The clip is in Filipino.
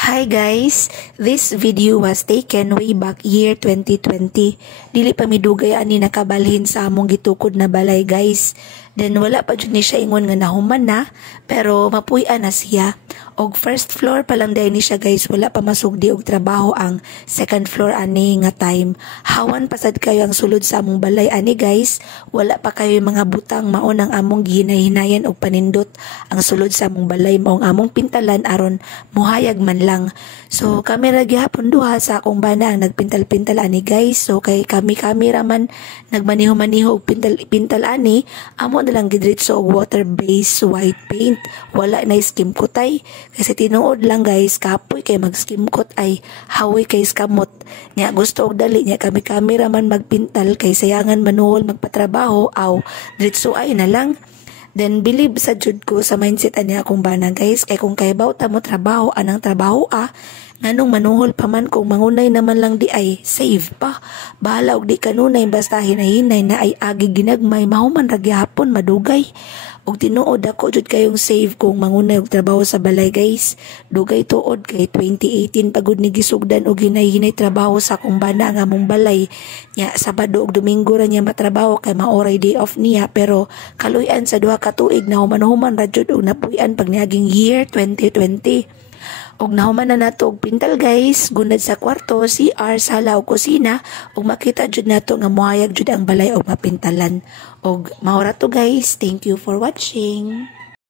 Hi guys, this video was taken way back year 2020. Dili pa midugay ani nakabalhin sa among gitukod na balay guys. Then wala pa jud ni siya ingon nga nahuman na, pero mapuy-an na siya. Og first floor pa lang dahil ni siya guys, wala pa masugdi og trabaho ang second floor ani nga time. Hawan pasad kayo ang sulod sa among balay ani guys, wala pa kayo mga butang maon ang among gihinay-hinayan og panindot. Ang sulod sa among balay maong among pintalan aron muhayag man lang. So kami ra gihapon duha sa akong bana ang nagpintal-pintal ani guys. So kay kami raman nagmaniho-maniho og pintal ani, amo na lang gidritso og water-based white paint. Wala na skim kutay. Kasi tinuod lang guys, kapoy kay mag-skim coat ay hawoy kay skamot. Nya gusto og dali nya kami raman magpintal kay sayangan manuhol magpatrabaho aw dritso ay na lang. Then believe sa jud ko sa mindset ani akong bana guys, kay kung kaybaw ta mo trabaho anang trabaho nganong manuhol pa man kung mangunay naman lang di ay save pa. Bahala og di kanunay basta hinay-hinay na ay agi ginagmay mahuman ra gyapon madugay. Og tinuod ako jud kayong save kung mangunay og trabaho sa balay guys. Dugay tuod kay 2018 pagud ni gisugdan og hinay-hinay trabaho sa akong bana nga mong balay. Nya Sabado ug Domingo ra niya matrabaho kay maoray day off niya, pero kaluy-an sa duha ka tuig na human ra jud og napuy-an pag niaging year 2020. Og nahuman na nato og pintal guys, gunad sa kwarto, CR, sala o kusina, og makita jud nato nga moayag jud ang balay og mapintalan. Og maura to guys, thank you for watching.